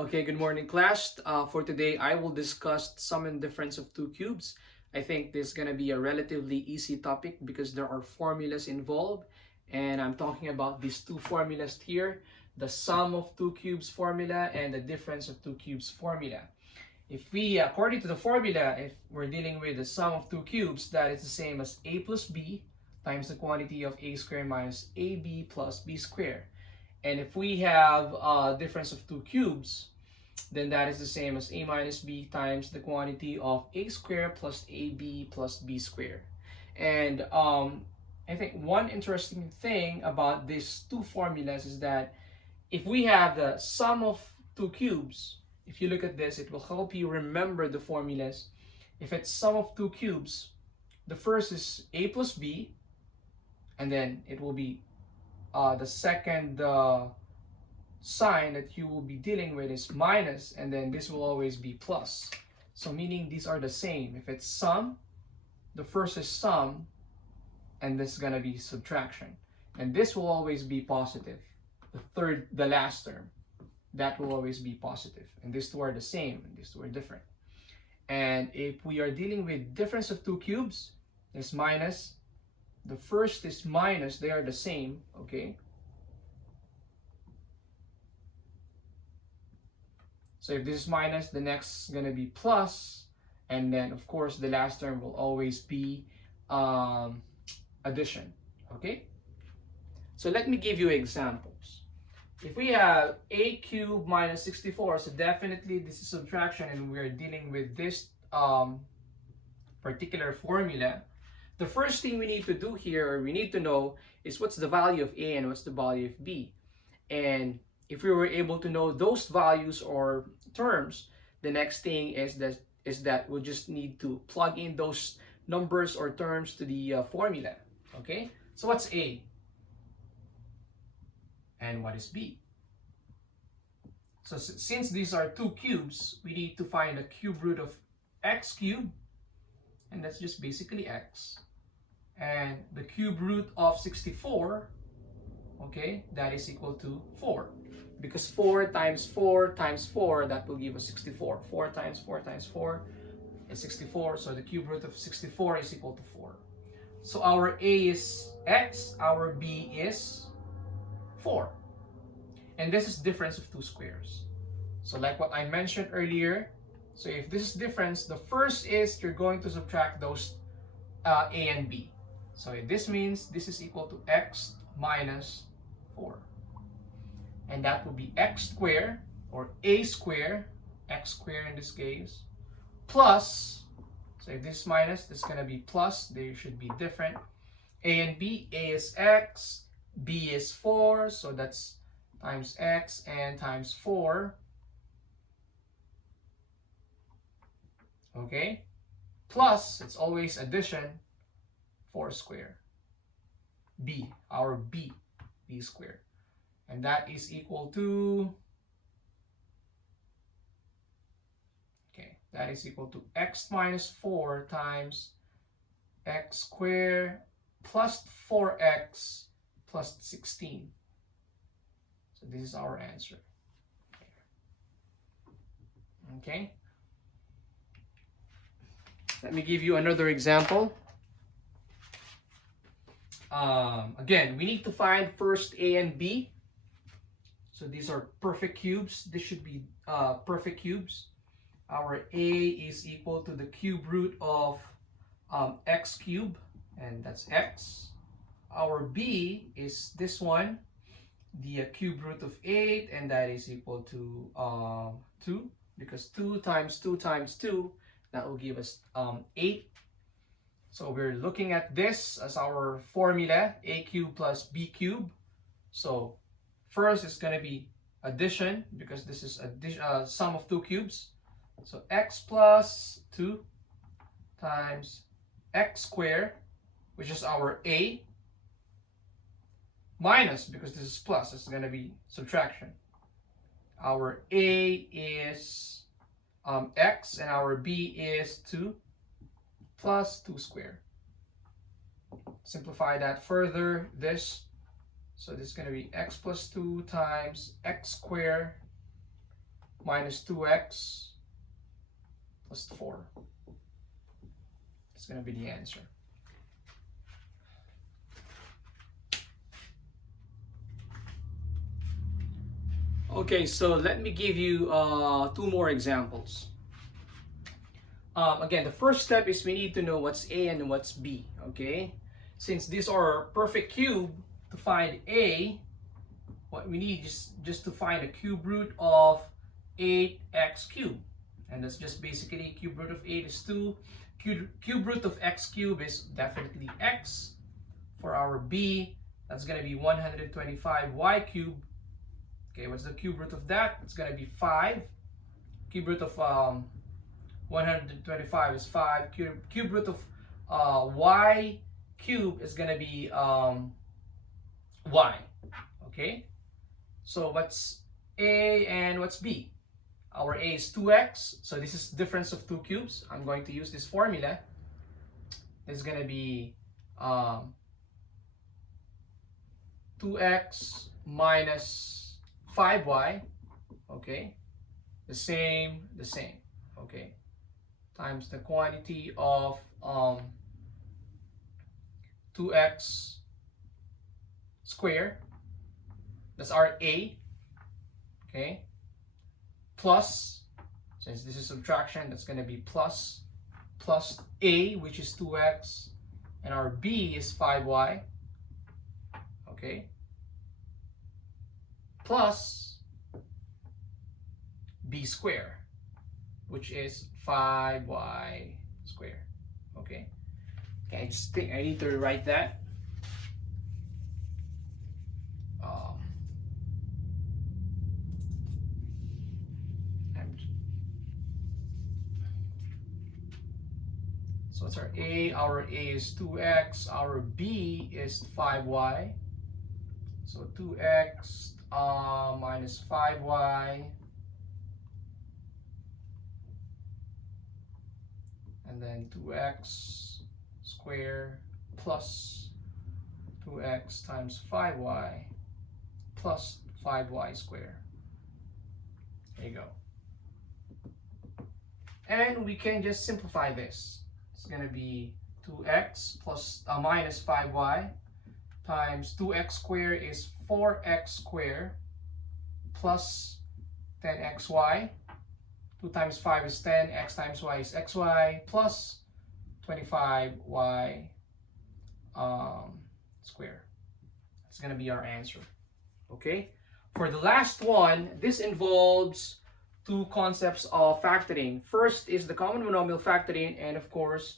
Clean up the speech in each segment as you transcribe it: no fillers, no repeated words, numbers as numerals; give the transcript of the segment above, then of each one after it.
Okay, good morning class. For today, I will discuss sum and difference of two cubes. I think this is going to be a relatively easy topic because there are formulas involved. And I'm talking about these two formulas here, the sum of two cubes formula and the difference of two cubes formula. If we, according to the formula, if we're dealing with the sum of two cubes, that is the same as a plus b times the quantity of a squared minus ab plus b squared. And if we have a difference of two cubes, then that is the same as a minus b times the quantity of a squared plus ab plus b squared. And I think one interesting thing about these two formulas is that if we have the sum of two cubes, if you look at this, it will help you remember the formulas. If it's sum of two cubes, the first is a plus b, and then it will be the second sign that you will be dealing with is minus, and then this will always be plus. So meaning these are the same. If it's sum, the first is sum, and this is going to be subtraction. And this will always be positive. The last term, that will always be positive. And these two are the same, and these two are different. And if we are dealing with difference of two cubes, it's minus. The first is minus, they are the same, okay? So if this is minus, the next is going to be plus, and then of course the last term will always be addition, okay? So let me give you examples. If we have a cubed minus 64, so definitely this is subtraction, and we are dealing with this particular formula. The first thing we need to do here, or we need to know, is what's the value of a and what's the value of b. And if we were able to know those values or terms, the next thing is that we'll just need to plug in those numbers or terms to the formula. Okay, so what's a and what is b? So since these are two cubes, we need to find the cube root of x cubed, and that's just basically x, and the cube root of 64, okay, that is equal to 4. Because 4 times 4 times 4, that will give us 64. 4 times 4 times 4 is 64. So the cube root of 64 is equal to 4. So our a is x, our b is 4. And this is difference of two squares. So like what I mentioned earlier, so if this is difference, the first is you're going to subtract those a and b. So this means this is equal to x minus 4. And that will be x squared, or a squared, x squared in this case, plus, so if this is minus, this is going to be plus, they should be different. A and b, a is x, b is 4, so that's times x and times 4. Okay, plus, it's always addition, 4 squared. B, our b squared. And that is equal to, okay, that is equal to x minus 4 times x squared plus 4x plus 16. So this is our answer. Okay. Let me give you another example. Again, we need to find first a and b. So these are perfect cubes. This should be perfect cubes. Our a is equal to the cube root of x cubed, and that's x. Our b is this one, the cube root of 8, and that is equal to 2, because 2 times 2 times 2, that will give us 8. So we're looking at this as our formula, a cubed plus b cubed. So first is going to be addition, because this is a sum of two cubes. So x plus 2 times x squared, which is our a, minus, because this is plus, it's going to be subtraction. Our a is x, and our b is 2 plus 2 squared. Simplify that further, this. So this is going to be x plus 2 times x squared minus 2x plus 4. That's going to be the answer. Okay, so let me give you 2 more examples. Again, the first step is we need to know what's A and what's B, okay? Since these are perfect cube, to find A, what we need is just to find a cube root of 8x cubed. And that's just basically cube root of 8 is 2. Cube root of x cubed is definitely x. For our B, that's going to be 125y cubed. Okay, what's the cube root of that? It's going to be 5. Cube root of 125 is 5. Cube root of y cube is going to be y. Okay, so what's A and what's B? Our A is 2x, so this is difference of 2 cubes. I'm going to use this formula. It's going to be 2x minus 5y, okay, the same, okay, times the quantity of 2x squared, that's our A, okay, plus, since this is subtraction, that's going to be plus A, which is 2x, and our B is 5y, okay, plus B squared, which is 5y squared, okay. I just think I need to rewrite that. So what's our A? Our A is 2x. Our B is 5y. So 2x minus 5y. And then 2x squared plus 2x times 5y plus 5y squared. There you go. And we can just simplify this. It's going to be 2x plus minus 5y times 2x squared is 4x squared plus 10xy. 2 times 5 is 10, x times y is xy, plus 25y squared. That's going to be our answer. Okay? For the last one, this involves 2 concepts of factoring. First is the common monomial factoring, and of course,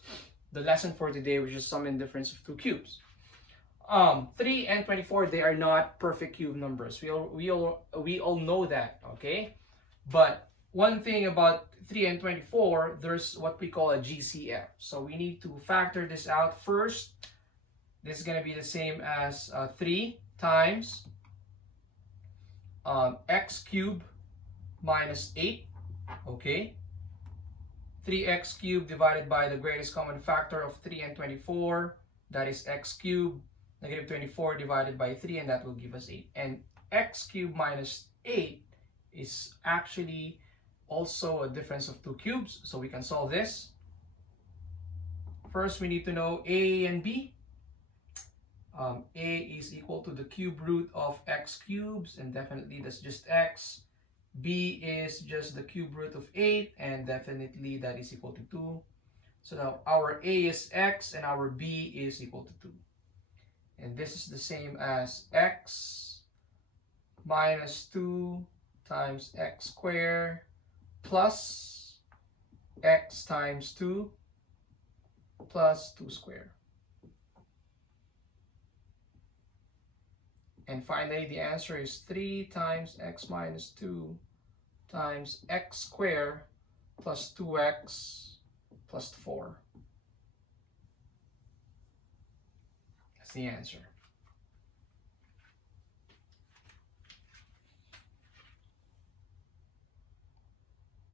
the lesson for today, which is sum and difference of 2 cubes. 3 and 24, they are not perfect cube numbers. We all know that, okay? But one thing about 3 and 24, there's what we call a GCF. So we need to factor this out first. This is going to be the same as 3 times x cubed minus 8, okay? 3x cubed divided by the greatest common factor of 3 and 24, that is x cubed, negative 24 divided by 3, and that will give us 8. And x cubed minus 8 is actually also a difference of 2 cubes, so we can solve this. First, we need to know A and B. A is equal to the cube root of x cubes, and definitely that's just x. B is just the cube root of 8, and definitely that is equal to 2. So now our A is x and our B is equal to 2. And this is the same as x minus 2 times x squared plus x times 2 plus 2 squared. And finally, the answer is 3 times x minus 2 times x squared plus 2x plus 4. That's the answer.